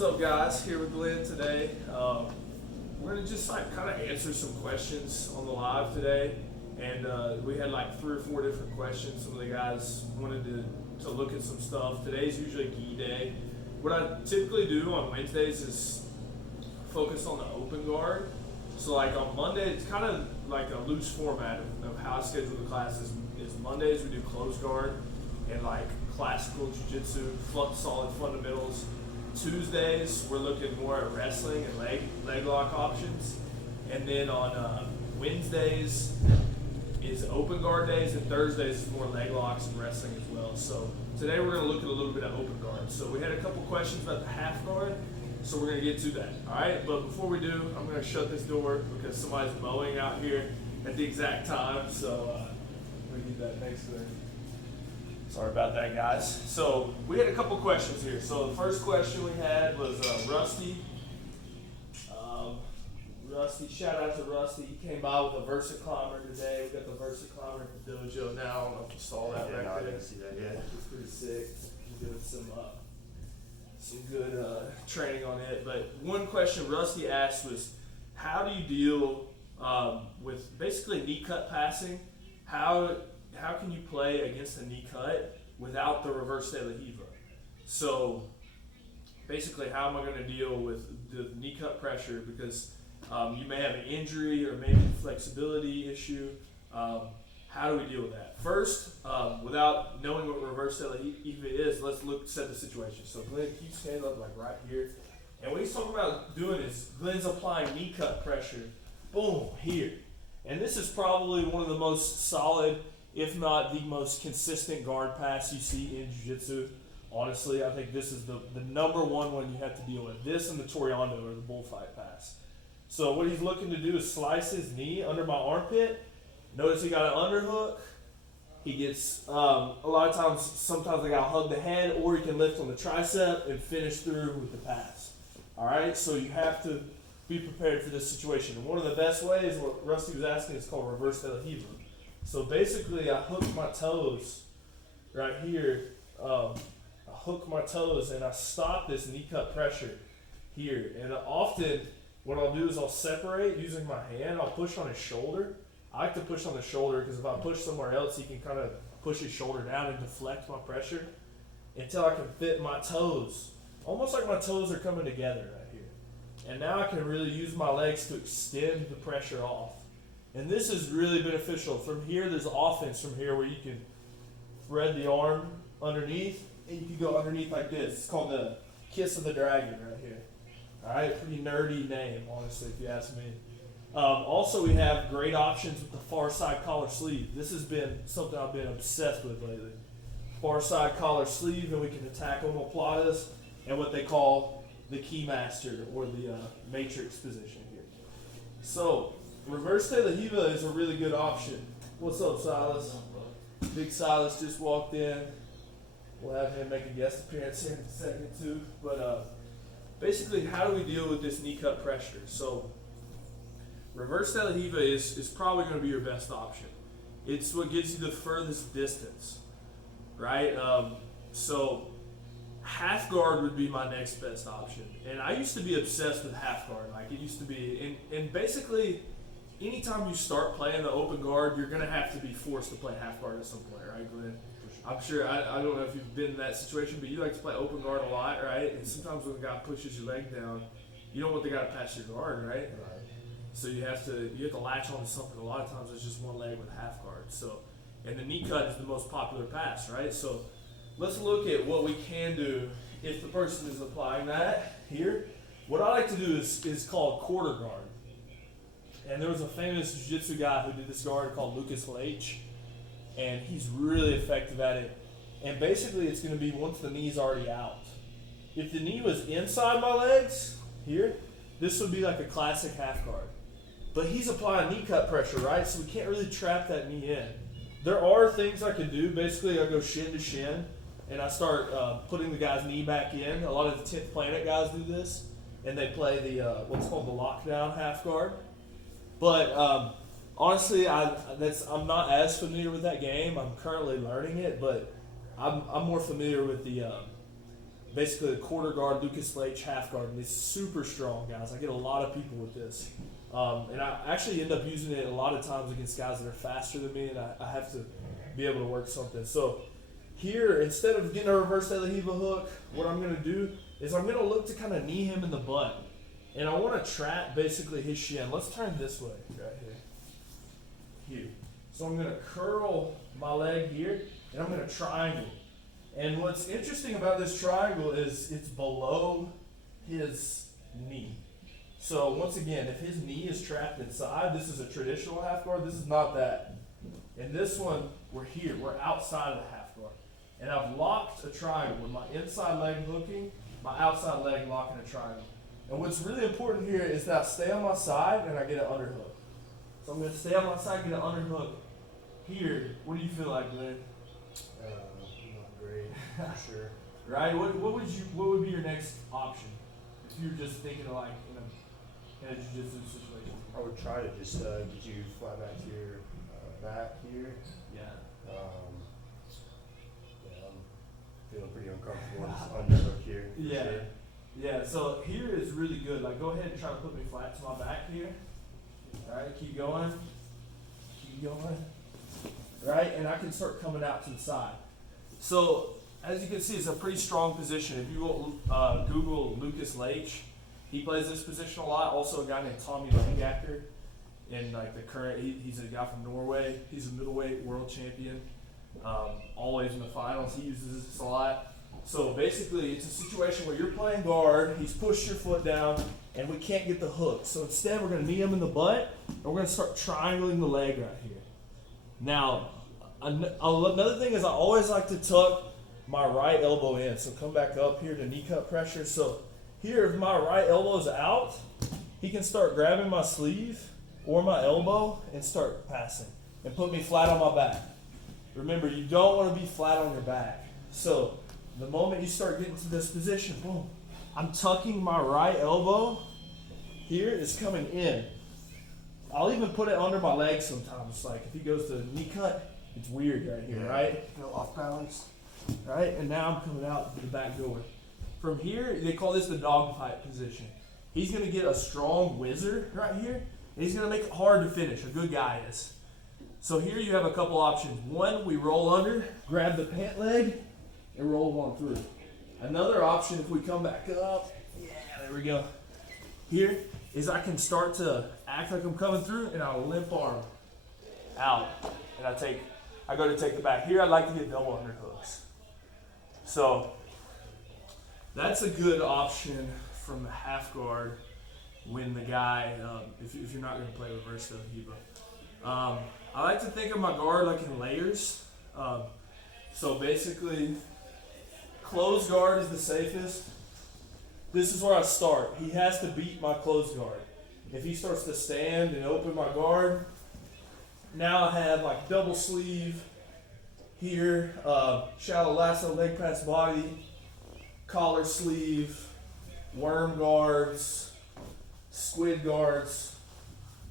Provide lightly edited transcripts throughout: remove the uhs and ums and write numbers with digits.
What's up, guys? Here with Glenn today. We're gonna just kind of answer some questions on the live today, and we had like 3 or 4 different questions. Some of the guys wanted to look at some stuff. Today's usually a key day. What I typically do on Wednesdays is focus on the open guard. So like on Monday, it's kind of like a loose format of how I schedule the classes. Is Mondays we do closed guard and like classical jiu-jitsu, solid fundamentals. Tuesdays, we're looking more at wrestling and leg lock options. And then on Wednesdays is open guard days, and Thursdays is more leg locks and wrestling as well. So today we're going to look at a little bit of open guard. So we had a couple questions about the half guard, so we're going to get to that. All right, but before we do, I'm going to shut this door because somebody's mowing out here at the exact time. So I'm going to get that next to there. Sorry about that, guys. So we had a couple questions here. So the first question we had was Rusty. Rusty, shout out to Rusty. He came by with a Versa Climber today. We got the Versa Climber at the dojo now. I don't know if you saw that right there. I didn't see that yet. It's pretty sick. We're doing some good training on it. But one question Rusty asked was, how do you deal with basically knee cut passing? How can you play against a knee cut without the reverse de la Riva? So basically, how am I going to deal with the knee cut pressure? Because you may have an injury or maybe a flexibility issue. How do we deal with that? First, without knowing what reverse de la Riva is, let's set the situation. So Glenn, can you stand up like right here? And what he's talking about doing is Glenn's applying knee cut pressure, boom, here. And this is probably one of the most solid, if not the most consistent guard pass you see in jiu-jitsu. Honestly, I think this is the number one you have to deal with. This and the Toriano or the bullfight pass. So what he's looking to do is slice his knee under my armpit. Notice he got an underhook. He gets, a lot of times, sometimes I got to hug the head, or he can lift on the tricep and finish through with the pass. All right, so you have to be prepared for this situation. And one of the best ways, what Rusty was asking, is called reverse de la Riva. So basically, I hook my toes right here. I hook my toes and I stop this knee cut pressure here. And often, what I'll do is I'll separate using my hand. I'll push on his shoulder. I like to push on the shoulder because if I push somewhere else, he can kind of push his shoulder down and deflect my pressure until I can fit my toes. Almost like my toes are coming together right here. And now I can really use my legs to extend the pressure off. And this is really beneficial. From here, there's offense from here where you can thread the arm underneath, and you can go underneath like this. It's called the Kiss of the Dragon right here. All right, pretty nerdy name, honestly, if you ask me. Also, we have great options with the far side collar sleeve. This has been something I've been obsessed with lately. Far side collar sleeve, and we can attack omoplatas and what they call the keymaster or the matrix position here. So, reverse de la Riva is a really good option. What's up, Silas? Big Silas just walked in. We'll have him make a guest appearance here in a second too. But basically, how do we deal with this knee cut pressure? So, reverse de la Riva is probably going to be your best option. It's what gives you the furthest distance, right? So, half guard would be my next best option. And I used to be obsessed with half guard. Like it used to be, and basically, anytime you start playing the open guard, you're going to have to be forced to play half guard at some point, right, Glenn? I'm sure, I don't know if you've been in that situation, but you like to play open guard a lot, right? And sometimes when a guy pushes your leg down, you don't want the guy to pass your guard, right? So you have to latch on to something. A lot of times it's just one leg with half guard. So, and the knee cut is the most popular pass, right? So let's look at what we can do if the person is applying that here. What I like to do is called quarter guard. And there was a famous jiu-jitsu guy who did this guard called Lucas Leitch, and he's really effective at it. And basically it's going to be once the knee's already out. If the knee was inside my legs, here, this would be like a classic half guard. But he's applying knee cut pressure, right? So we can't really trap that knee in. There are things I can do. Basically, I go shin to shin, and I start putting the guy's knee back in. A lot of the 10th Planet guys do this, and they play the what's called the lockdown half guard. But honestly, I'm not as familiar with that game. I'm currently learning it, but I'm more familiar with the basically a quarter guard, Lucas Leitch, half guard, and it's super strong, guys. I get a lot of people with this. And I actually end up using it a lot of times against guys that are faster than me, and I have to be able to work something. So here, instead of getting a reverse De La Riva hook, what I'm going to do is I'm going to look to kind of knee him in the butt. And I want to trap basically his shin. Let's turn this way right here. So I'm going to curl my leg here, and I'm going to triangle. And what's interesting about this triangle is it's below his knee. So once again, if his knee is trapped inside, this is a traditional half guard. This is not that. In this one, we're here. We're outside of the half guard. And I've locked a triangle with my inside leg hooking, my outside leg locking a triangle. And what's really important here is that I stay on my side and I get an underhook. So I'm going to stay on my side, get an underhook. Here, what do you feel like, Glenn? Not great, for sure. Right? What would be your next option if you were just thinking of like in a jiu-jitsu situation? I would try to just get you flat back to your back here. Yeah. I'm feeling pretty uncomfortable on this underhook here. Yeah. Sure. Yeah, so here is really good. Like, go ahead and try to put me flat to my back here. All right, keep going. Keep going. Right, and I can start coming out to the side. So, as you can see, it's a pretty strong position. If you will Google Lucas Leitch, he plays this position a lot. Also, a guy named Tommy Langacker, in like the current, he's a guy from Norway. He's a middleweight world champion. Always in the finals. He uses this a lot. So basically, it's a situation where you're playing guard, he's pushed your foot down, and we can't get the hook. So instead, we're going to knee him in the butt, and we're going to start triangling the leg right here. Now, another thing is I always like to tuck my right elbow in. So come back up here to knee cut pressure. So here, if my right elbow's out, he can start grabbing my sleeve or my elbow and start passing and put me flat on my back. Remember, you don't want to be flat on your back. So the moment you start getting to this position, boom, I'm tucking my right elbow. Here is coming in. I'll even put it under my leg sometimes. Like if he goes to knee cut, it's weird right here, right? Feel off balance. Right? And now I'm coming out to the back door. From here, they call this the dog fight position. He's going to get a strong whizzer right here, and he's going to make it hard to finish. A good guy is. So here you have a couple options. One, we roll under, grab the pant leg, and roll one through. Another option, if we come back up, there we go. Here is I can start to act like I'm coming through, and I'll limp arm out, and I go to take the back. Here I like to get double underhooks. So that's a good option from the half guard when the guy, if you're not going to play reverse De La Riva. I like to think of my guard like in layers. So basically, closed guard is the safest. This is where I start. He has to beat my closed guard. If he starts to stand and open my guard, now I have like double sleeve here, shallow lasso, leg pass body, collar sleeve, worm guards, squid guards,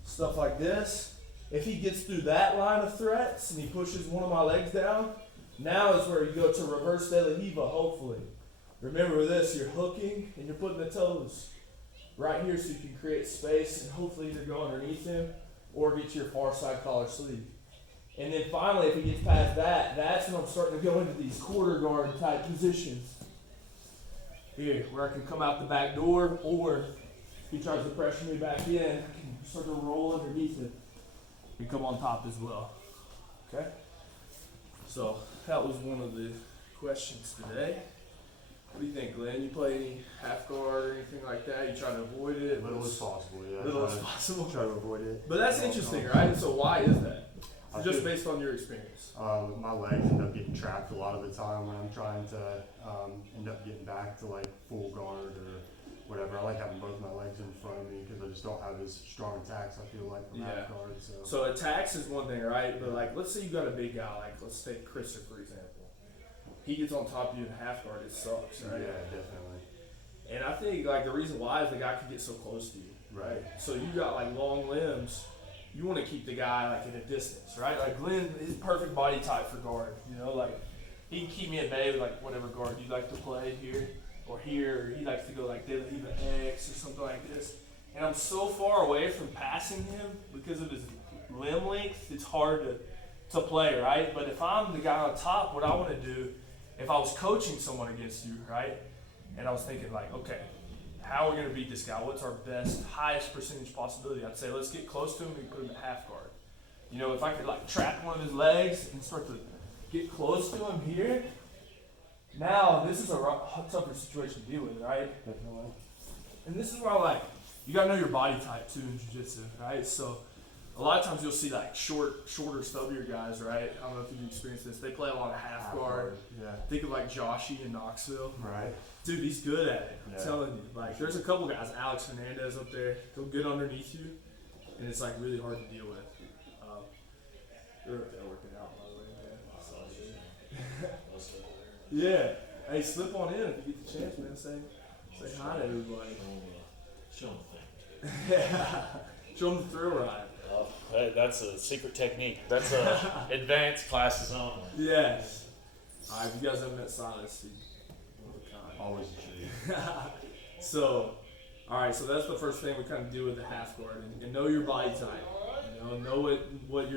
stuff like this. If he gets through that line of threats and he pushes one of my legs down, now is where you go to reverse De La Riva, hopefully. Remember with this, you're hooking and you're putting the toes right here so you can create space and hopefully either go underneath him or get to your far side collar sleeve. And then finally, if he gets past that, that's when I'm starting to go into these quarter guard type positions. Here, where I can come out the back door, or if he tries to pressure me back in, I can start to roll underneath it and come on top as well. Okay? So that was one of the questions today. What do you think, Glenn? You play any half guard or anything like that? You try to avoid it? Little as possible, yeah. Little as possible. Try to avoid it. But that's interesting, right? So why is that? I Just feel- based on your experience. My legs end up getting trapped a lot of the time when I'm trying to end up getting back to like full guard or whatever. I like having both my legs in front of me because I just don't have as strong attacks, I feel like, from half guard. So attacks is one thing, right? But like, let's say you got a big guy, like let's take Christopher for example. He gets on top of you in half guard, it sucks, right? Yeah, definitely. And I think like the reason why is the guy can get so close to you, Right. So you got like long limbs. You want to keep the guy like at a distance, right? Like Glenn is perfect body type for guard. You know, like he can keep me at bay with like whatever guard you like to play here. or here, or he likes to go like De La Riva X or something like this. And I'm so far away from passing him because of his limb length, it's hard to play, right? But if I'm the guy on top, what I want to do, if I was coaching someone against you, right? And I was thinking like, okay, how are we going to beat this guy? What's our best, highest percentage possibility? I'd say let's get close to him and put him at half guard. You know, if I could like trap one of his legs and start to get close to him here, now this is a tougher situation to deal with, right? Definitely. And this is where I like, you gotta know your body type too in jiu-jitsu, right? So a lot of times you'll see like shorter, stubbier guys, right? I don't know if you've experienced this. They play a lot of half guard. Yeah. Think of like Joshy in Knoxville. Right. Dude, he's good at it. I'm Yeah. telling you. Like, there's a couple guys, Alex Hernandez up there, he'll get underneath you, and it's like really hard to deal with. They're up there working out, by the way, man. Yeah. Hey, slip on in if you get the chance, man. Say hi to everybody. Show them things. Yeah. Show them the thrill ride. Hey, that's a secret technique. That's advanced classes only. Yes. All right, if you guys haven't met Silas, he's one of a kind. Always a treat. So, all right, so that's the first thing we kind of do with the half guard, and know your body type. You know what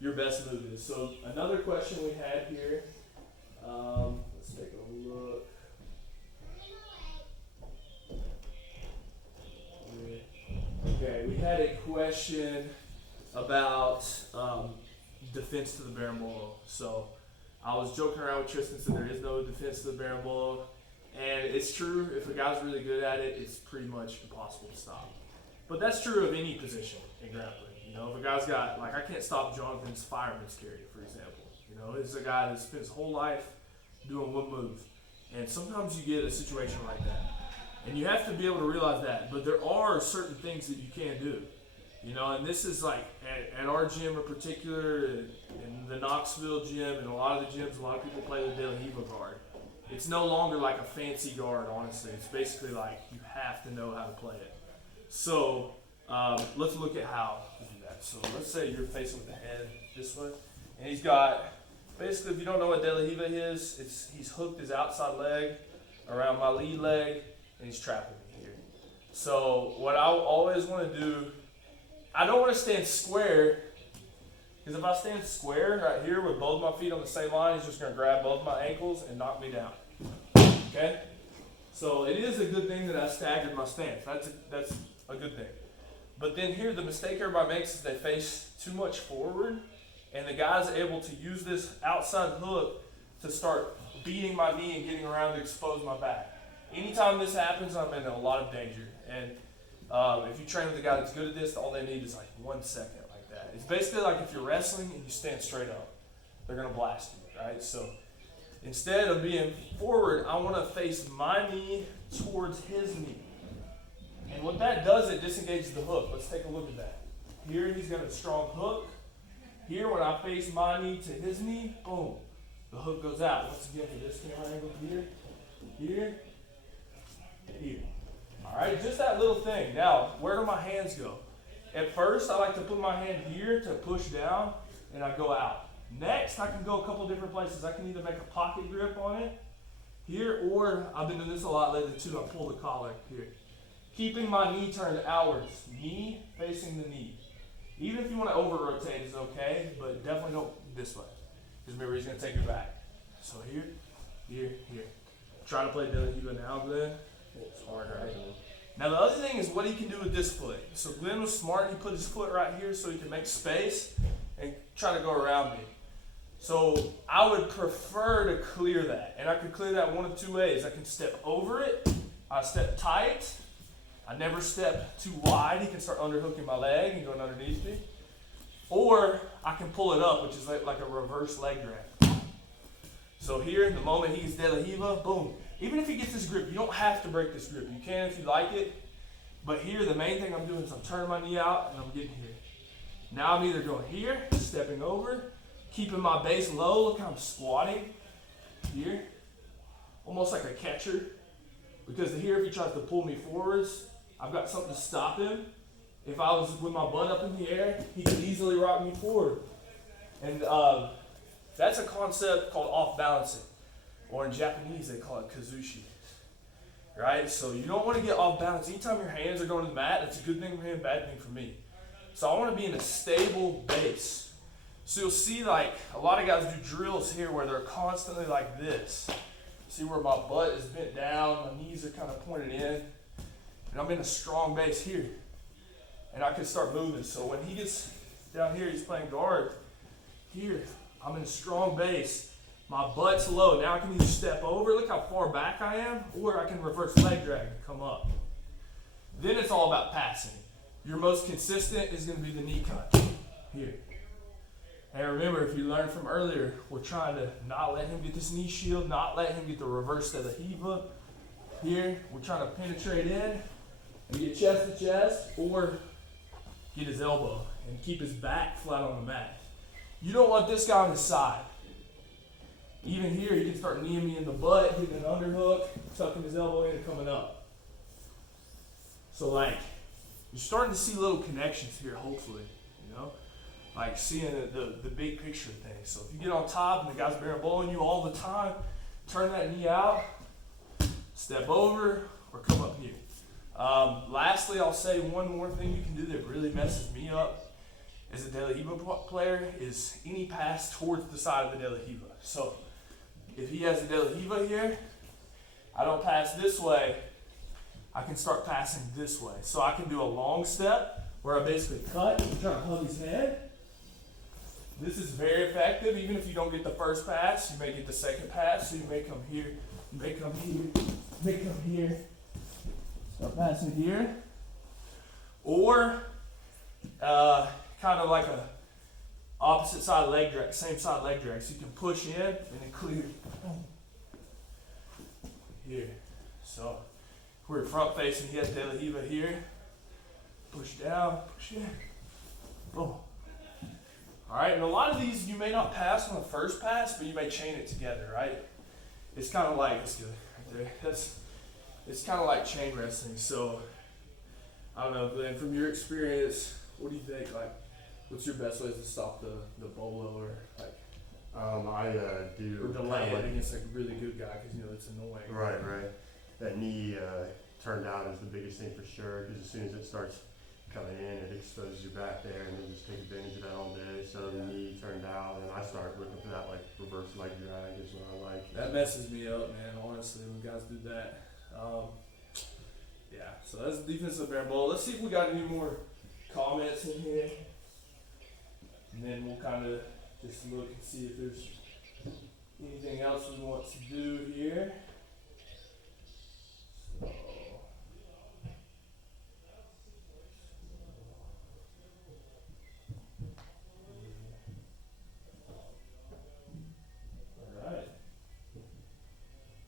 your best move is. So another question we had here. Let's take a look. Okay, we had a question about defense to the berimbolo. So I was joking around with Tristan, said there is no defense to the berimbolo. And it's true, if a guy's really good at it, it's pretty much impossible to stop. But that's true of any position in grappling. You know, if a guy's got, like I can't stop Jonathan's fireman's carry, for example. You know, it's a guy that spends his whole life doing one move. And sometimes you get a situation like that. And you have to be able to realize that. But there are certain things that you can do. You know, and this is like at our gym in particular, in the Knoxville gym, and a lot of the gyms, a lot of people play the De La Riva guard. It's no longer like a fancy guard, honestly. It's basically like you have to know how to play it. So let's look at how to do that. So let's say you're facing with the head this way, and he's got, basically if you don't know what De La Riva is, he's hooked his outside leg around my lead leg, and he's trapping me here. So what I always want to do, I don't want to stand square, because if I stand square right here with both my feet on the same line, he's just going to grab both my ankles and knock me down. Okay? So it is a good thing that I staggered my stance. That's a good thing. But then here, the mistake everybody makes is they face too much forward, and the guy's able to use this outside hook to start beating my knee and getting around to expose my back. Anytime this happens, I'm in a lot of danger. And if you train with a guy that's good at this, all they need is like 1 second like that. It's basically like if you're wrestling and you stand straight up, they're going to blast you, right? So instead of being forward, I want to face my knee towards his knee. And what that does, it disengages the hook. Let's take a look at that. Here he's got a strong hook. Here when I face my knee to his knee, boom, the hook goes out. Once again for this camera angle here, here, here. All right, just that little thing. Now, where do my hands go? At first, I like to put my hand here to push down, and I go out. Next, I can go a couple different places. I can either make a pocket grip on it here, or I've been doing this a lot lately too. I pull the collar here. Keeping my knee turned outwards. Knee facing the knee. Even if you want to over-rotate is okay, but definitely don't this way. Because remember, he's going to take your back. So here, here, here. Try to play De La Riva now, Glenn. It's hard, right? Now the other thing is what he can do with this foot. So Glenn was smart, he put his foot right here so he can make space and try to go around me. So I would prefer to clear that. And I could clear that one of two ways. I can step over it, I step tight, I never step too wide, he can start underhooking my leg and going underneath me. Or I can pull it up, which is like a reverse leg grab. So here, the moment he's De La Riva, boom. Even if he gets this grip, you don't have to break this grip. You can if you like it. But here, the main thing I'm doing is I'm turning my knee out and I'm getting here. Now I'm either going here, stepping over, keeping my base low. Look how I'm squatting here. Almost like a catcher. Because here, if he tries to pull me forwards, I've got something to stop him. If I was with my butt up in the air, he could easily rock me forward. And that's a concept called off balancing. Or in Japanese, they call it kazushi. right? So you don't want to get off balance. Anytime your hands are going to the mat, that's a good thing for him, bad thing for me. So I want to be in a stable base. So you'll see like a lot of guys do drills here where they're constantly like this. See where my butt is bent down, my knees are kind of pointed in, and I'm in a strong base here. And I can start moving. So when he gets down here, he's playing guard. Here, I'm in a strong base. My butt's low. Now I can either step over, look how far back I am, or I can reverse leg drag and come up. Then it's all about passing. Your most consistent is going to be the knee cut. Here. And remember, if you learned from earlier, we're trying to not let him get this knee shield, not let him get the reverse de la Riva. Here, we're trying to penetrate in and get chest to chest, or get his elbow and keep his back flat on the mat. You don't want this guy on his side. Even here, he can start kneeing me in the butt, hitting an underhook, tucking his elbow in and coming up. So like, you're starting to see little connections here, hopefully, you know? Like seeing the big picture thing. So if you get on top and the guy's barrel bowling you all the time, turn that knee out, step over, or come up here. Lastly, I'll say one more thing you can do that really messes me up as a de la Riva player is any pass towards the side of the de la Riva. So if he has a de la Riva here, I don't pass this way, I can start passing this way. So I can do a long step where I basically cut and try to hug his head. This is very effective. Even if you don't get the first pass, you may get the second pass. So you may come here, you may come here, you may come here. Start passing here. Or kind of like a opposite side leg drag, same side leg drag. So you can push in and then clear here. So we're front facing, he has de la Riva here. Push down, push in. Boom. Alright, and a lot of these you may not pass on the first pass, but you may chain it together, right? It's kind of like, that's good right there. It's kind of like chain wrestling. So, I don't know, Glenn, from your experience, what do you think? Like, what's your best ways to stop the bolo or like, I do. or delay kinda it against like a really good guy because you know it's annoying. Right. That knee turned out is the biggest thing for sure, because as soon as it starts coming in, it exposes your back there, and then just take advantage of that all day. So the knee turned out, and I started looking for that like reverse leg drag is what I like. That messes me up, man, honestly, when guys do that. Yeah, so that's the defensive barrel bowl. Let's see if we got any more comments in here. And then we'll kind of just look and see if there's anything else we want to do here. So, alright. I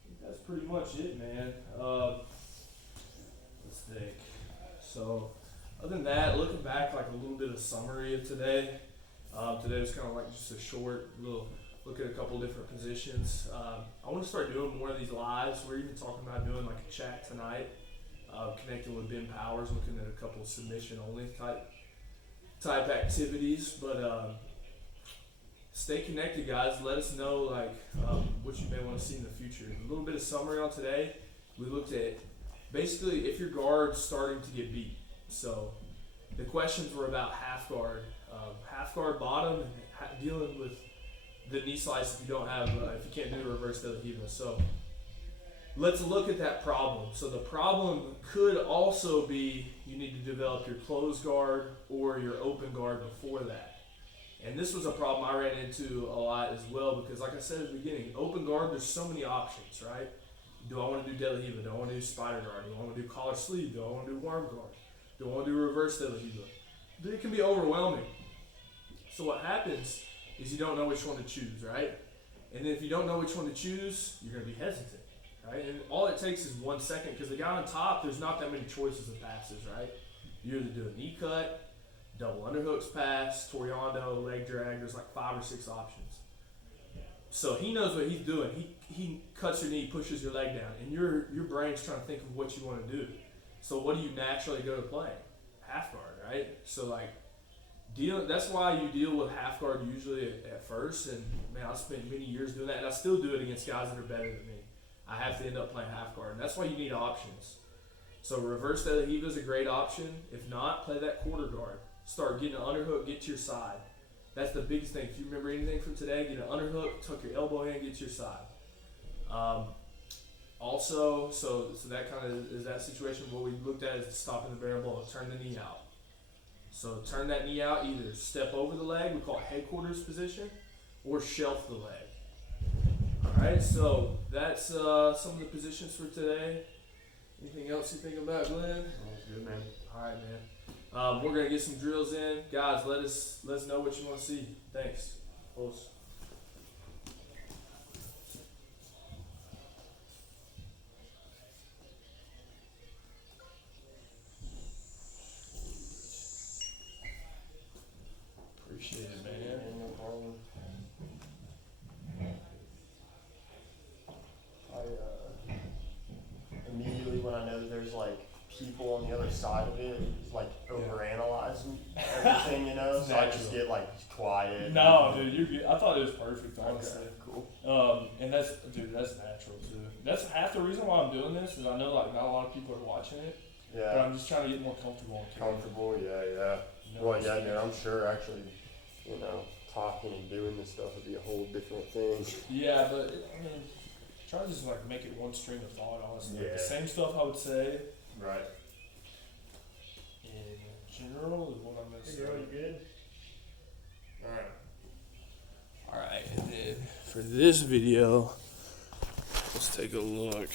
think that's pretty much it, man. Let's think. So, other than that, looking back, like a little bit of summary of today. Today was kind of like just a short little look at a couple different positions. I want to start doing more of these lives. We're even talking about doing like a chat tonight, connecting with Ben Powers, looking at a couple of submission only type activities. But stay connected, guys. Let us know like what you may want to see in the future. A little bit of summary on today. We looked at basically if your guard's starting to get beat. So the questions were about half guard bottom, and dealing with the knee slice if you don't have, if you can't do the reverse de la Riva. So let's look at that problem. So the problem could also be you need to develop your closed guard or your open guard before that. And this was a problem I ran into a lot as well because like I said at the beginning, open guard, there's so many options, right? Do I want to do de la Riva? Do I want to do spider guard? Do I want to do collar sleeve? Do I want to do worm guard? Do I want to do reverse de la Riva? It can be overwhelming. So what happens is you don't know which one to choose, right? And then if you don't know which one to choose, you're going to be hesitant, right? And all it takes is 1 second because the guy on top, there's not that many choices of passes, right? You either do a knee cut, double underhooks pass, Toriando, leg drag. There's like 5 or 6 options. So he knows what he's doing. He cuts your knee, pushes your leg down, and your brain's trying to think of what you want to do. So what do you naturally go to play? Half guard, right? So like, that's why you deal with half guard usually at first. And man, I spent many years doing that, and I still do it against guys that are better than me. I have to end up playing half guard. And that's why you need options. So reverse De La Riva is a great option. If not, play that quarter guard. Start getting an underhook, get to your side. That's the biggest thing. If you remember anything from today, get an underhook, tuck your elbow in, get to your side. Also, so that kind of is that situation. What we looked at is stopping the barrel blow, turn the knee out. So turn that knee out, either step over the leg, we call it headquarters position, or shelf the leg. Alright, so that's some of the positions for today. Anything else you think about, Glenn? That's good, man. Alright, man. We're gonna get some drills in. Guys, let us know what you want to see. Thanks. Close. Appreciate it, man. No problem. Immediately when I know there's like people on the other side of it, like overanalyzing everything, you know. So I just get like quiet. No, dude, you're good. I thought it was perfect, honestly. Okay, cool. And that's natural too. That's half the reason why I'm doing this is I know like not a lot of people are watching it, but Yeah. I'm just trying to get more comfortable. on camera. Comfortable. Yeah. You know Well, what yeah, I'm dude. I'm sure actually, you know, talking and doing this stuff would be a whole different thing. saying? Yeah, but I mean, try to just like make it one stream of thought. Honestly, like, the Yeah. same stuff I would say Right. in general is what I'm gonna say. good? Alright. All right, and then for this video, let's take a look.